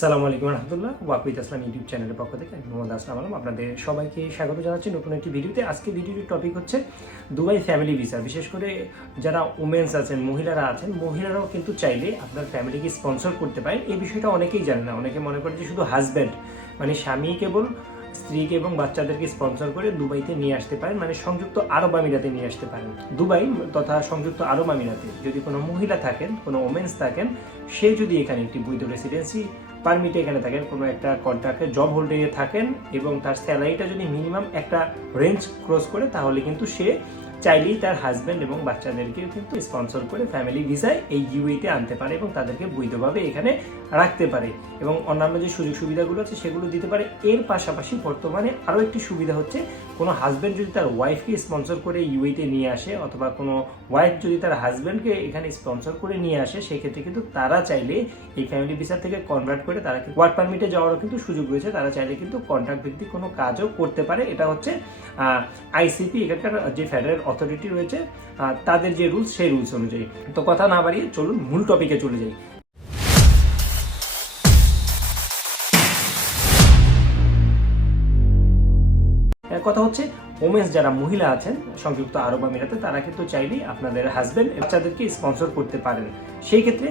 সালামু আলাইকুম রহমতুল্লাহ ওয়াকুইত আসলাম ইউটিউব চ্যানেলের পক্ষ থেকে আমি মোহাম্মদ আসলাম আলম। আপনাদের সবাইকে স্বাগত জানাচ্ছি নতুন একটি ভিডিওতে। আজকে ভিডিওটির টপিক হচ্ছে দুবাই ফ্যামিলি ভিসা বিশেষ করে যারা উমেন্স আছেন, মহিলারা আছেন, মহিলারাও কিন্তু চাইলে আপনার ফ্যামিলিকে স্পন্সর করতে পারেন। এই বিষয়টা অনেকেই জানে না। অনেকে মনে করে যে শুধু হাজব্যান্ড মানে স্বামী কেবল, স্ত্রীকে এবং বাচ্চাদেরকে স্পন্সর করে দুবাইতে নিয়ে আসতে পারেন মানে সংযুক্ত আরব আমিরাতে নিয়ে আসতে পারেন। দুবাই তথা সংযুক্ত আরব আমিরাতে যদি কোনো মহিলা থাকেন, কোনো ওমেন্স থাকেন, সে যদি এখানে একটি বৈধ রেসিডেন্সি পারমিটে এখানে থাকেন, কোনো একটা কন্ট্রাক্টে জব হোল্ডিংয়ে থাকেন এবং তার স্যালারিটা যদি মিনিমাম একটা রেঞ্জ ক্রস করে, তাহলে কিন্তু সে চাইলেই তার হাজব্যান্ড এবং বাচ্চাদেরকে কিন্তু স্পন্সর করে ফ্যামিলি ভিসায় এই ইউএতে আনতে পারে এবং তাদেরকে বৈধভাবে এখানে রাখতে পারে এবং অন্যান্য যে সুযোগ সুবিধাগুলো আছে সেগুলো দিতে পারে। এর পাশাপাশি বর্তমানে আরও একটি সুবিধা হচ্ছে, কোনো হাজব্যান্ড যদি তার ওয়াইফকে স্পন্সর করে ইউএতে নিয়ে আসে অথবা কোনো ওয়াইফ যদি তার হাজব্যান্ডকে এখানে স্পন্সর করে নিয়ে আসে, সেক্ষেত্রে কিন্তু তারা চাইলে এই ফ্যামিলি ভিসা থেকে কনভার্ট করে তারা ওয়ার্ক পারমিটে যাওয়ারও কিন্তু সুযোগ রয়েছে। তারা চাইলে কিন্তু কন্ট্রাক্ট ভিত্তিক কোনো কাজও করতে পারে। এটা হচ্ছে আইসিপি এখানকার যে ফেডারেল অথরিটি রয়েছে তাদের যে রুলস সেই রুলস অনুযায়ী। তো কথা না বাড়িয়ে চলুন মূল টপিকে চলে যাই। কথা হচ্ছে ওমেন্স যারা মহিলা আছেন, সংযুক্ত আরব আমিরাতে, তারা কিন্তু চাইলেই আপনাদের হাজবেন্ড বাচ্চাদেরকে স্পন্সর করতে পারেন। সেই ক্ষেত্রে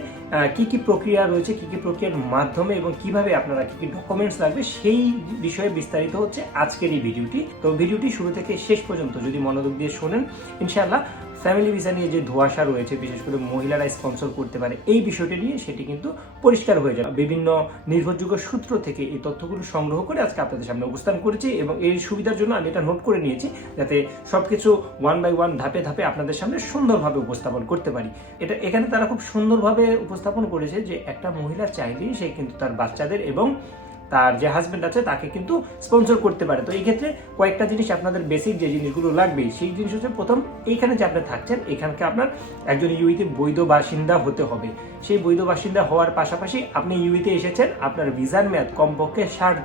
কি কি প্রক্রিয়া রয়েছে, কি কি প্রক্রিয়ার মাধ্যমে এবং কীভাবে আপনারা কি কি ডকুমেন্টস লাগবে, সেই বিষয়ে বিস্তারিত হচ্ছে আজকের এই ভিডিওটি। তো ভিডিওটি শুরু থেকে শেষ পর্যন্ত যদি মনোযোগ দিয়ে শোনেন, ইনশাআল্লাহ ফ্যামিলি ভিসা নিয়ে যে ধোঁয়াশা রয়েছে, বিশেষ করে মহিলারা স্পন্সর করতে পারে, এই বিষয়টি নিয়ে সেটি কিন্তু পরিষ্কার হয়ে যাবে। বিভিন্ন নির্ভরযোগ্য সূত্র থেকে এই তথ্যগুলো সংগ্রহ করে আজকে আপনাদের সামনে উপস্থান করেছি এবং এই সুবিধার জন্য আমি এটা নোট করে নিয়েছি যাতে সব কিছু ওয়ান বাই ওয়ান ধাপে ধাপে আপনাদের সামনে সুন্দরভাবে উপস্থাপন করতে পারি। এটা, এখানে তারা খুব সুন্দরভাবে উপস্থাপন করেছে যে একটা মহিলা চাইলেই সে কিন্তু তার বাচ্চাদের এবং তার যে হাজবেন্ড আছে, তাকে কিন্তু স্পন্সর করতে পারে। তো এই ক্ষেত্রে কয়েকটা জিনিস আপনাদের বেসিক যে জিনিসগুলো লাগবে সেই জিনিস হচ্ছে প্রথম, এইখানে যে আপনি থাকছেন, এখানকে আপনার একজন ইউইতে বৈধ বাসিন্দা হতে হবে। সেই বৈধ বাসিন্দা হওয়ার পাশাপাশি আপনি ইউইতে এসেছেন, আপনার ভিসার মেয়াদ কমপক্ষে ষাট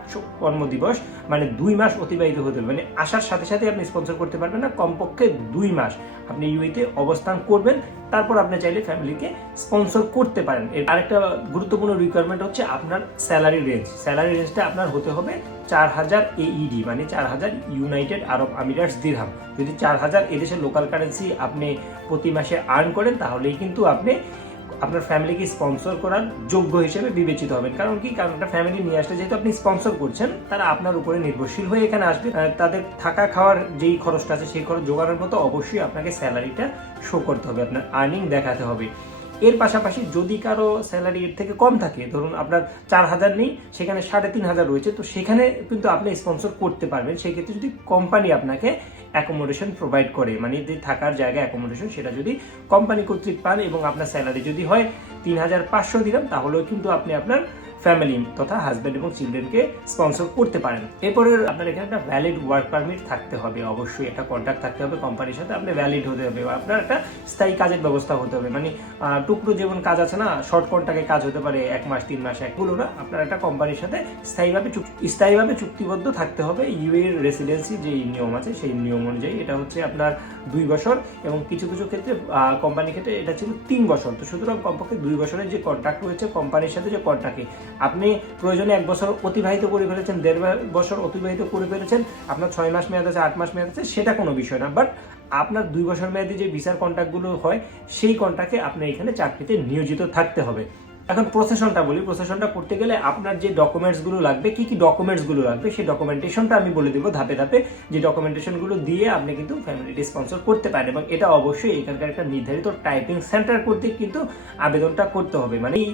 কর্মদিবস মানে দুই মাস অতিবাহিত হতে হবে। মানে আসার সাথে সাথে আপনি স্পন্সর করতে পারবেন না, কমপক্ষে দুই মাস আপনি ইউইতে অবস্থান করবেন। তারপর আপনি চাইলে ফ্যামিলিকে স্পন্সর করতে পারেন। এর আরেকটা গুরুত্বপূর্ণ রিকোয়ারমেন্ট হচ্ছে আপনার স্যালারি রেঞ্জ স্যালারি রেঞ্জটা আপনার হতে হবে চার হাজার এইডি মানে চার হাজার ইউনাইটেড আরব আমিরাটস দিরহাম যদি চার হাজার এদেশের লোকাল কারেন্সি আপনি প্রতি মাসে আর্ন করেন, তাহলেই কিন্তু আপনি আপনার ফ্যামিলিকে স্পন্সর করার যোগ্য হিসেবে বিবেচিত হবেন। কারণ কি? কারণ একটা ফ্যামিলি নিয়ে আসলে যেহেতু আপনি স্পন্সর করছেন, তারা আপনার উপরে নির্ভরশীল হয়ে এখানে আসবে। তাদের থাকা খাওয়ার যেই খরচটা আছে, সেই খরচ জোগাড়ের মতো অবশ্যই আপনাকে স্যালারিটা শো করতে হবে, আপনার আর্নিং দেখাতে হবে। এর পাশাপাশি যদি কারও স্যালারি এর থেকে কম থাকে, ধরুন আপনার চার হাজার নেই, সেখানে সাড়ে তিন হাজার রয়েছে, তো সেখানে কিন্তু আপনি স্পন্সর করতে পারবেন। সেক্ষেত্রে যদি কোম্পানি আপনাকে অ্যাকোমোডেশন প্রোভাইড করে মানে যে থাকার জায়গা অ্যাকোমোডেশন সেটা যদি কোম্পানি কর্তৃক পান এবং আপনার স্যালারি যদি হয় তিন হাজার পাঁচশো দিলাম, তাহলেও কিন্তু আপনি আপনার ফ্যামিলি তথা হাজব্যান্ড এবং চিলড্রেনকে স্পন্সর করতে পারেন। এরপরে আপনার এখানে একটা ভ্যালিড ওয়ার্ক পারমিট থাকতে হবে, অবশ্যই একটা কন্ট্যাক্ট থাকতে হবে কোম্পানির সাথে আপনি ভ্যালিড হতে হবে আপনার একটা স্থায়ী কাজের ব্যবস্থা হতে হবে। মানে টুকরো যেমন কাজ আছে না শর্ট কন্ট্রাক্টে কাজ হতে পারে, এক মাস, তিন মাস একগুলো না, আপনার একটা কোম্পানির সাথে স্থায়ীভাবে স্থায়ীভাবে চুক্তিবদ্ধ থাকতে হবে। ইউএর রেসিডেন্সি যে নিয়ম আছে, সেই নিয়ম অনুযায়ী এটা হচ্ছে আপনার দুই বছর এবং কিছু কিছু ক্ষেত্রে কোম্পানির ক্ষেত্রে এটা ছিল তিন বছর। তো সুতরাং কমপক্ষে দুই বছরের যে কন্ট্রাক্ট রয়েছে কোম্পানির সাথে যে কন্ট্রাক্টে আপনি প্রয়োজনে এক বছর অতিবাহিত করে ফেলেছেন, দেড় বছর অতিবাহিত করে ফেলেছেন, আপনার ছয় মাস মেয়াদ আছে, আট মাস মেয়াদ আছে, সেটা কোনো বিষয় না। বাট আপনার দুই বছর মেয়াদে যে বিচার কন্ট্রাক্টগুলো হয়, সেই কন্ট্রাক্টে আপনি এখানে চাকরিতে নিয়োজিত থাকতে হবে। এখন প্রসেশনটা বলি প্রসেশনটা করতে গেলে আপনার যে ডকুমেন্টসগুলো লাগবে, কি কি ডকুমেন্টসগুলো লাগবে, সেই ডকুমেন্টেশনটা আমি বলে দেবো ধাপে ধাপে। যে ডকুমেন্টেশনগুলো দিয়ে আপনি কিন্তু ফ্যামিলিটি স্পন্সর করতে পারেন এবং এটা অবশ্যই এখানকার একটা নির্ধারিত টাইপিং সেন্টার করতে কিন্তু আবেদনটা করতে হবে। মানে এই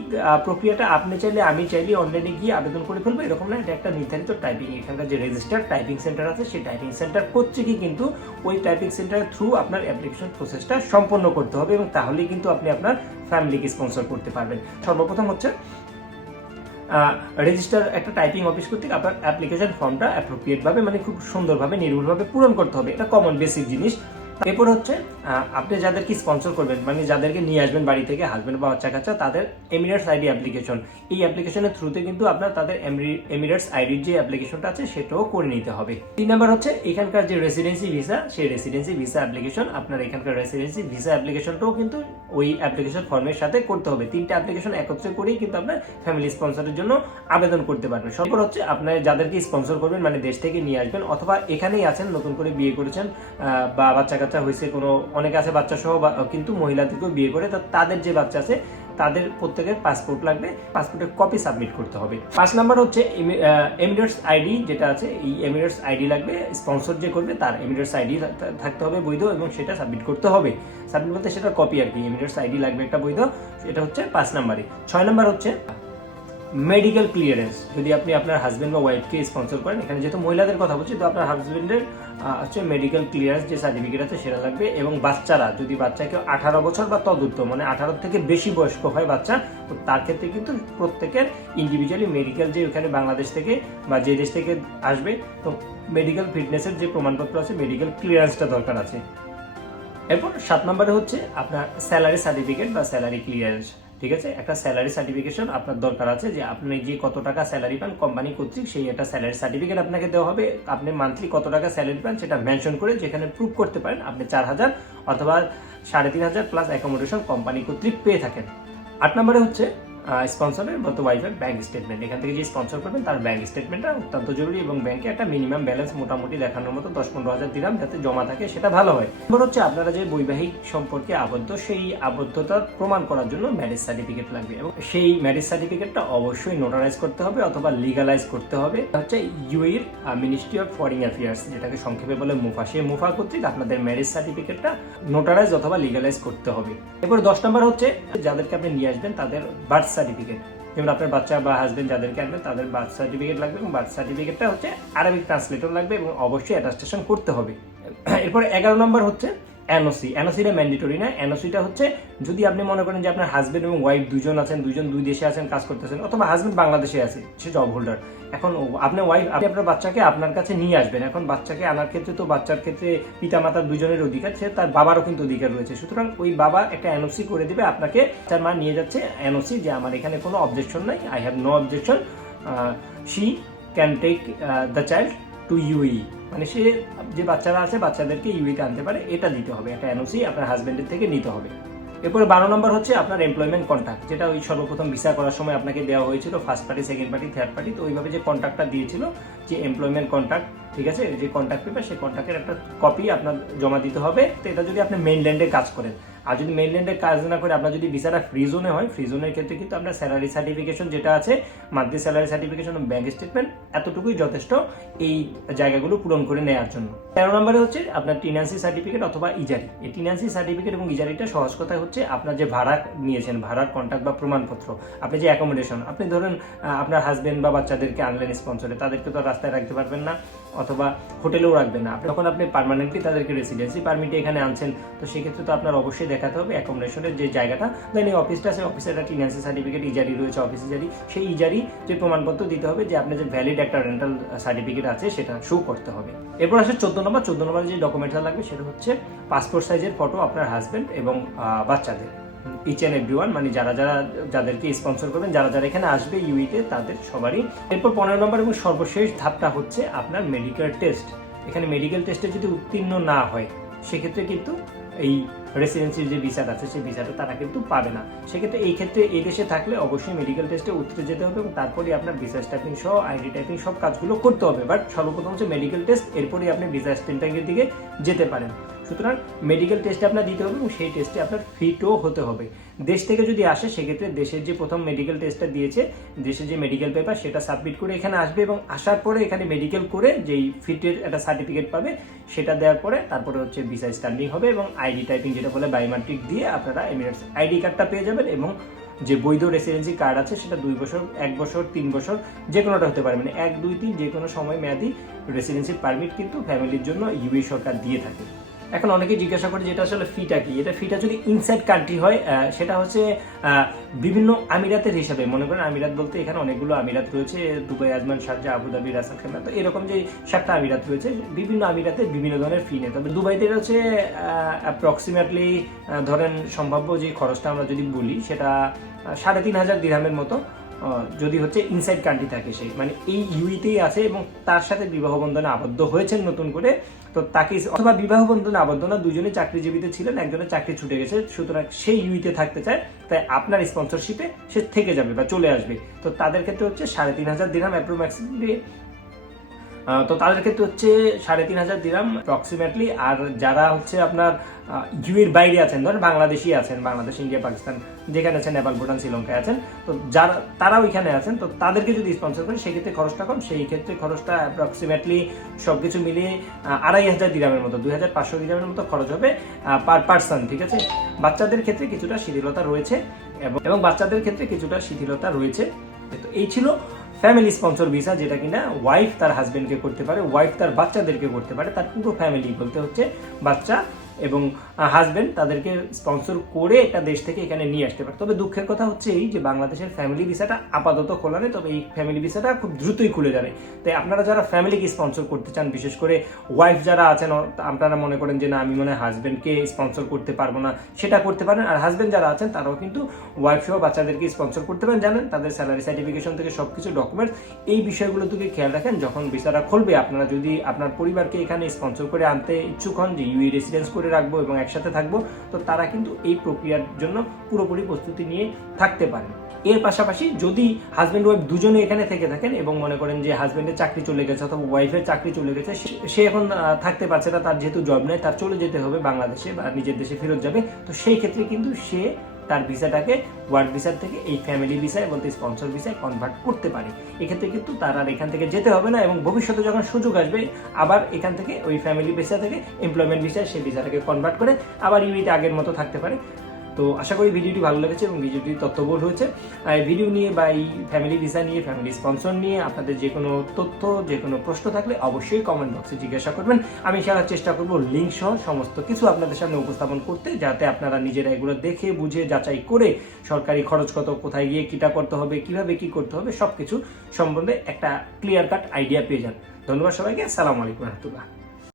প্রক্রিয়াটা আপনি চাইলে, আমি চাইলে অনলাইনে গিয়ে আবেদন করে ফেলব, এরকম না, এটা একটা নির্ধারিত টাইপিং এখানকার যে রেজিস্টার টাইপিং সেন্টার আছে, সেই টাইপিং সেন্টার কর্তৃকই কিন্তু ওই টাইপিং সেন্টারের থ্রু আপনার অ্যাপ্লিকেশন প্রসেসটা সম্পন্ন করতে হবে এবং তাহলেই কিন্তু আপনি আপনার ফ্যামিলিকে স্পন্সর করতে পারবেন। সর্বপ্রথম হচ্ছে রেজিস্টার একটা টাইপিং অফিস কর্তৃক আপনার অ্যাপ্লিকেশন ফর্মটা অ্যাপ্রোপ্রিয়েটভাবে মানে খুব সুন্দরভাবে, নির্ভুলভাবে পূরণ করতে হবে। এটা কমন বেসিক জিনিস। এরপর হচ্ছে আপনি যাদেরকে স্পন্সর করবেন মানে যাদেরকে নিয়ে আসবেন বাড়ি থেকে হাজবেন্ড বা বাচ্চা কাচ্চা, তাদের এমিরেটস আইডি অ্যাপ্লিকেশন এই অ্যাপ্লিকেশনের থ্রুতে কিন্তু আপনার তাদের এমিরেটস আইডির যে অ্যাপ্লিকেশনটা আছে, সেটাও করে নিতে হবে। তিন নাম্বার হচ্ছে, এখানকার যে রেসিডেন্সি ভিসা সেই রেসিডেন্সি ভিসা অ্যাপ্লিকেশন আপনার এখানকার রেসিডেন্সি ভিসা অ্যাপ্লিকেশনটাও কিন্তু ওই অ্যাপ্লিকেশন ফর্মের সাথে করতে হবে। তিনটা অ্যাপ্লিকেশন একত্রে করেই কিন্তু আপনার ফ্যামিলি স্পন্সরের জন্য আবেদন করতে পারবেন। সরকার হচ্ছে, আপনার যাদেরকে স্পন্সর করবেন মানে দেশ থেকে নিয়ে আসবেন, অথবা এখানেই আছেন, নতুন করে বিয়ে করেছেন বা বাচ্চা কাচ্চা হয়েছে, কোনো অনেকে আছে বাচ্চা সহ কিন্তু মহিলাদেরকেও বিয়ে করে, তো তাদের যে বাচ্চা আছে, তাদের প্রত্যেকের পাসপোর্ট লাগবে পাসপোর্টের কপি সাবমিট করতে হবে। পাঁচ নাম্বার হচ্ছে এমিরেটস আইডি যেটা আছে, এই এমিরেটস আইডি লাগবে স্পন্সর যে করবে, তার এমিরেটস আইডি থাকতে হবে বৈধ এবং সেটা সাবমিট করতে হবে। সাবমিট বলতে সেটা কপি আর কি এমিরেটস আইডি লাগবে একটা বৈধ, এটা হচ্ছে পাঁচ নাম্বারে। ছয় নাম্বার হচ্ছে মেডিকেল ক্লিয়ারেন্স যদি আপনি আপনার হাজব্যান্ড বা ওয়াইফকে স্পন্সর করেন, এখানে যেহেতু মহিলাদের কথা বলছি, তো আপনার হাজবেন্ডের হচ্ছে মেডিকেল ক্লিয়ারেন্স যে সার্টিফিকেট আছে, সেটা লাগবে। এবং বাচ্চারা, যদি বাচ্চাকে আঠারো বছর বা তদুর্ধ মানে আঠারো থেকে বেশি বয়স্ক হয় বাচ্চা, তো তার ক্ষেত্রে কিন্তু প্রত্যেকের ইন্ডিভিজুয়ালি মেডিকেল যে ওখানে বাংলাদেশ থেকে বা যে দেশ থেকে আসবে, তো মেডিকেল ফিটনেসের যে প্রমাণপত্র আছে মেডিকেল ক্লিয়ারেন্সটা দরকার আছে। এরপর সাত নম্বরে হচ্ছে আপনার স্যালারি সার্টিফিকেট বা স্যালারি ক্লিয়ারেন্স ঠিক আছে? একটা স্যালারি সার্টিফিকেশন আপনার দরকার আছে যে আপনি যে কত টাকা স্যালারি পান কোম্পানি কর্তৃক সেই একটা স্যালারি সার্টিফিকেট আপনাকে দেওয়া হবে। আপনি মান্থলি কত টাকা স্যালারি পান সেটা মেনশন করে যেখানে প্রুভ করতে পারেন আপনি চার হাজার অথবা সাড়ে তিন হাজার প্লাস অ্যাকোমোডেশন কোম্পানি কর্তৃক পেয়ে থাকেন। আট নম্বরে হচ্ছে স্পন্সরের মতো ওয়াইফের ব্যাংক স্টেটমেন্ট এখান থেকে যে স্পন্সর করবেন, তার ব্যাংক স্টেটমেন্টটা অত্যন্ত জরুরি এবং ব্যাংকে একটা মিনিমাম ব্যালেন্স মোটামুটি দেখানোর মতো দশ পনেরো হাজার দিলাম যাতে জমা থাকে, সেটা ভালো হয়। এবার হচ্ছে আপনারা যে বৈবাহিক সম্পর্কে আবদ্ধ, সেই আবদ্ধতা প্রমাণ করার জন্য ম্যারেজ সার্টিফিকেট লাগবে এবং সেই ম্যারেজ সার্টিফিকেটটা অবশ্যই নোটারাইজ করতে হবে অথবা লিগালাইজ করতে হবে। হচ্ছে ইউএর মিনিস্ট্রি অফ ফরেন অ্যাফেয়ার্স যেটাকে সংক্ষেপে বলে মুফা। সেই মুফা কর্তৃক আপনাদের ম্যারেজ সার্টিফিকেটটা নোটারাইজ অথবা লিগালাইজ করতে হবে। এরপর দশ নম্বর হচ্ছে, যাদেরকে আপনি নিয়ে আসবেন, তাদের বার্থ সার্টিফিকেট যেমন আপনার বাচ্চা বা হাজবেন্ড যাদেরকে আনবেন, তাদের বার্থ সার্টিফিকেট লাগবে এবং বার্থ সার্টিফিকেটটা হচ্ছে আরবিক ট্রান্সলেটর লাগবে এবং অবশ্যই অ্যাটাস্টেশন করতে হবে। এরপর এগারো নম্বর হচ্ছে এনওসি এনওসিটা ম্যান্ডেটরি না এনওসিটা হচ্ছে যদি আপনি মনে করেন যে আপনার হাজবেন্ড এবং ওয়াইফ দুজন আছেন, দুজন দুই দেশে আছেন, কাজ করতেছেন, অথবা হাজবেন্ড বাংলাদেশে আছে, সে জব হোল্ডার এখন আপনার ওয়াইফ আপনি আপনার বাচ্চাকে আপনার কাছে নিয়ে আসবেন। এখন বাচ্চাকে আনার ক্ষেত্রে তো বাচ্চার ক্ষেত্রে পিতা মাতার দুজনের অধিকার, সে তার বাবারও কিন্তু অধিকার রয়েছে। সুতরাং ওই বাবা একটা এনওসি করে দেবে, আপনাকে তার মা নিয়ে যাচ্ছে এনওসি যে আমার এখানে কোনো অবজেকশন নাই I have no objection she can take the child to UAE মানে সে, যে বাচ্চারা আছে, বাচ্চাদেরকে ইউইতে আনতে পারে, এটা দিতে হবে, একটা এনওসি আপনার হাজব্যান্ডের থেকে নিতে হবে। এরপরে বারো নম্বর হচ্ছে আপনার এমপ্লয়মেন্ট কন্ট্রাক্ট যেটা ওই সর্বপ্রথম ভিসা করার সময় আপনাকে দেওয়া হয়েছিল first party second party third party তো ওইভাবে যে কন্ট্রাক্টটা দিয়েছিল, যে এমপ্লয়মেন্ট কন্ট্যাক্ট ঠিক আছে? যে কন্ট্যাক্ট পেপার সেই কন্ট্যাক্টের একটা কপি আপনার জমা দিতে হবে। তো এটা যদি আপনি মেইনল্যান্ডে কাজ করেন। আর যদি মেইনল্যান্ডে কাজ না করে, আপনার যদি ভিসাটা ফ্রি জোনে হয় ফ্রি জোনের ক্ষেত্রে কিন্তু আপনার স্যালারি সার্টিফিকেশন যেটা আছে monthly salary certification bank statement এতটুকুই যথেষ্ট এই জায়গাগুলো পূরণ করে নেওয়ার জন্য। তেরো নম্বরে হচ্ছে আপনার টিনান্সি সার্টিফিকেট অথবা ইজারি। এই টিনান্সি সার্টিফিকেট এবং ইজারিটা সহজ কথায় হচ্ছে আপনার যে ভাড়া নিয়েছেন, ভাড়ার কন্ট্যাক্ট বা প্রমাণপত্র, আপনি যে অ্যাকোমোডেশন আপনি ধরেন আপনার হাজবেন্ড বা বাচ্চাদেরকে আনলেন স্পন্সরে তাদেরকে তো রাস্তায় রাখতে পারবেন না। অথবা হোটেলেও রাখবেন না। আপনি আপনি পার্মানেন্টলি তাদেরকে রেসিডেন্সি পারমিটে এখানে আনছেন। তো সেক্ষেত্রে তো আপনার অবশ্যই দেখাতে হবে অ্যাকোমোডেশনের যে জায়গাটা। দেন এই অফিসটা আছে অফিসে একটা টিনান্সি সার্টিফিকেট ইজারি রয়েছে অফিস ইজারি সেই ইজারি যে প্রমাণপত্র দিতে হবে যে আপনার যে ভ্যালিড একটা রেন্টাল সার্টিফিকেট আছে, সেটা শো করতে হবে। এরপর আসে চোদ্দ নম্বর। চোদ্দ নম্বর যে ডকুমেন্টটা লাগবে, সেটা হচ্ছে পাসপোর্ট সাইজের ফটো আপনার হাজবেন্ড এবং বাচ্চাদের। ইচ অ্যান্ড এভরি মানে যারা যারা যাদেরকে স্পন্সর করবেন, যারা যারা এখানে আসবে ইউইতে তাদের সবারই। এরপর পনেরো নম্বর এবং সর্বশেষ ধাপটা হচ্ছে আপনার মেডিকেল টেস্ট এখানে মেডিকেল টেস্টে যদি উত্তীর্ণ না হয়, সেক্ষেত্রে কিন্তু এই রেসিডেন্সির যে ভিসাটা আছে, সেই ভিসাটা তারা কিন্তু পাবে না। সেক্ষেত্রে এই ক্ষেত্রে এই দেশে থাকলে অবশ্যই মেডিকেল টেস্টে উত্তরে যেতে হবে এবং তারপরে আপনার ভিসা স্ট্যাম্পিং সহ আইডি টাইপিং সব কাজগুলো করতে হবে। বাট সর্বপ্রথম হচ্ছে মেডিকেল টেস্ট এরপরেই আপনি ভিসা স্ট্যাম্পিংয়ের দিকে যেতে পারেন। সুতরাং মেডিকেল টেস্ট আপনার দিতে হবে এবং সেই টেস্টে আপনার ফিটও হতে হবে। দেশ থেকে যদি আসে, সেক্ষেত্রে দেশের যে প্রথম মেডিকেল টেস্টটা দিয়েছে, দেশের যে মেডিকেল পেপার সেটা সাবমিট করে এখানে আসবে এবং আসার পরে এখানে মেডিকেল করে যেই ফিটের একটা সার্টিফিকেট পাবে, সেটা দেওয়ার পরে তারপরে হচ্ছে ভিসা স্ট্যাম্পিং হবে এবং আইডি টাইপিং যেটা বলে বায়োমেট্রিক দিয়ে আপনারা এমিরেটস আইডি কার্ডটা পেয়ে যাবেন এবং যে বৈধ রেসিডেন্সি কার্ড আছে, সেটা দুই বছর, এক বছর, তিন বছর, যে কোনোটা হতে পারে। মানে এক, দুই, তিন, যে কোনো সময় মেয়াদি রেসিডেন্সি পারমিট কিন্তু ফ্যামিলির জন্য ইউএ সরকার দিয়ে থাকে। এখন অনেকে জিজ্ঞাসা করে যেটা আসলে ফিটা কি? এটা ফিটা যদি ইনসাইড কান্ট্রি হয় সেটা হচ্ছে বিভিন্ন আমিরাতের হিসাবে। মনে করেন আমিরাত বলতে এখানে অনেকগুলো আমিরাত রয়েছে, Dubai, Ajman, Sharjah, Abu Dhabi, Ras Al Khaimah, তো এরকম যে সাতটা আমিরাত রয়েছে, বিভিন্ন আমিরাতে বিভিন্ন ধরনের ফি নেই তবে দুবাইতে হচ্ছে অ্যাপ্রক্সিমেটলি ধরেন সম্ভাব্য যে খরচটা আমরা যদি বলি, সেটা সাড়ে তিন হাজার দিরহামের মতো। যদি হচ্ছে ইনসাইড কান্ট্রি থাকে সেই মানে এই ইউইতেই আছে এবং তার সাথে বিবাহ বন্ধনে আবদ্ধ হয়েছেন নতুন করে তো তাকে অথবা বিবাহ বন্ধনে আবদ্ধ না দুজনে চাকরিজীবীতে ছিলেন একজনের চাকরি ছুটে গেছে সুতরাং সেই ইউইতে থাকতে চায় তাই আপনার স্পন্সরশিপে সে থেকে যাবে বা চলে আসবে। তো তাদের ক্ষেত্রে হচ্ছে সাড়ে তিন হাজার দিনাম অ্যাপ্রোম্যাক্সিমলি আহ, তো তাদের ক্ষেত্রে হচ্ছে সাড়ে তিন হাজার দিরাম অ্যাপ্রক্সিমেটলি আর যারা হচ্ছে আপনার ইউএর বাইরে আছেন, ধরেন বাংলাদেশি আছেন, বাংলাদেশ, ইন্ডিয়া, পাকিস্তান, যেখানে আছেন নেপাল, ভুটান, শ্রীলঙ্কায় আছেন, তো যারা, তারা ওইখানে আছেন, তো তাদেরকে যদি স্পন্সর করেন, সেক্ষেত্রে খরচটা কম। সেই ক্ষেত্রে খরচটা অ্যাপ্রক্সিমেটলি সব কিছু মিলিয়ে আড়াই হাজার দিরামের মতো, দুই হাজার পাঁচশো দিরামের মতো খরচ হবে পার পার্সন ঠিক আছে? বাচ্চাদের ক্ষেত্রে কিছুটা শিথিলতা রয়েছে এবং এবং বাচ্চাদের ক্ষেত্রে কিছুটা শিথিলতা রয়েছে। তো এই ছিল ফ্যামিলি স্পন্সর ভিসা যেটা কিনা ওয়াইফ তার হাজব্যান্ডকে করতে পারে ওয়াইফ তার বাচ্চাদেরকে করতে পারে, তার পুরো ফ্যামিলি বলতে হচ্ছে বাচ্চা এবং হাজবেন্ড তাদেরকে স্পন্সর করে একটা দেশ থেকে এখানে নিয়ে আসতে পারে। তবে দুঃখের কথা হচ্ছে এই যে বাংলাদেশের ফ্যামিলি ভিসাটা আপাতত খোলা নেই, তবে এই ফ্যামিলি ভিসাটা খুব দ্রুতই খুলে যাবে। তাই আপনারা যারা ফ্যামিলিকে স্পন্সর করতে চান, বিশেষ করে ওয়াইফ যারা আছেন আপনারা মনে করেন যে না, আমি মনে হয় হাজবেন্ডকে স্পন্সর করতে পারব না, সেটা করতে পারেন। আর হাজবেন্ড যারা আছেন, তারাও কিন্তু ওয়াইফ সহ বাচ্চাদেরকে স্পন্সর করতে পারেন। জানেন, তাদের স্যালারি সার্টিফিকেশন থেকে সব কিছু ডকুমেন্টস এই বিষয়গুলো থেকে খেয়াল রাখেন। যখন ভিসাটা খুলবে, আপনারা যদি আপনার পরিবারকে এখানে স্পন্সর করে আনতে ইচ্ছুক হন, যে ইউই রেসিডেন্স করে রাখব এবং একসাথে থাকব, তো তারা কিন্তু এই প্রক্রিয়ার জন্য পুরোপুরি প্রস্তুতি নিয়ে থাকতে পারে। এর পাশাপাশি যদি হাজব্যান্ড ওয়াইফ দুজনে এখানে থেকে থাকেন এবং মনে করেন যে হাজব্যান্ডের চাকরি চলে গেছে অথবা ওয়াইফের চাকরি চলে গেছে, সে এখন থাকতে পারছে না, তার যেহেতু জব নেই, তার চলে যেতে হবে বাংলাদেশে বা নিজের দেশে ফেরত যাবে, তো সেই ক্ষেত্রে কিন্তু সে তার ভিসাটাকে ওয়ার্ক ভিসার থেকে এই ফ্যামিলি ভিসা বলতে স্পন্সর ভিসায় কনভার্ট করতে পারে। এক্ষেত্রে কিন্তু তার আর এখান থেকে যেতে হবে না এবং ভবিষ্যতে যখন সুযোগ আসবে, আবার এখান থেকে ওই ফ্যামিলি ভিসা থেকে এমপ্লয়মেন্ট ভিসায় সেই ভিসাটাকে কনভার্ট করে আবার ইউইতে আগের মতো থাকতে পারে। তো আশা করি ভিডিওটি ভালো লেগেছে এবং ভিডিওটি তথ্যবহুল হয়েছে। ভিডিও নিয়ে বা এই ফ্যামিলি ভিসা নিয়ে ফ্যামিলি স্পন্সর নিয়ে আপনাদের যে কোনো তথ্য, যে কোনো প্রশ্ন থাকলে অবশ্যই কমেন্ট বক্সে জিজ্ঞাসা করবেন। আমি সারা চেষ্টা করব লিঙ্ক সহ সমস্ত কিছু আপনাদের সামনে উপস্থাপন করতে, যাতে আপনারা নিজেরা এগুলো দেখে, বুঝে, যাচাই করে সরকারি খরচ কত, কোথায় গিয়ে কিটা করতে হবে, কীভাবে কি করতে হবে সব কিছু সম্বন্ধে একটা ক্লিয়ার কাট আইডিয়া পেয়ে যান। ধন্যবাদ সবাইকে। আসসালামু আলাইকুম রহমতুল্লাহ।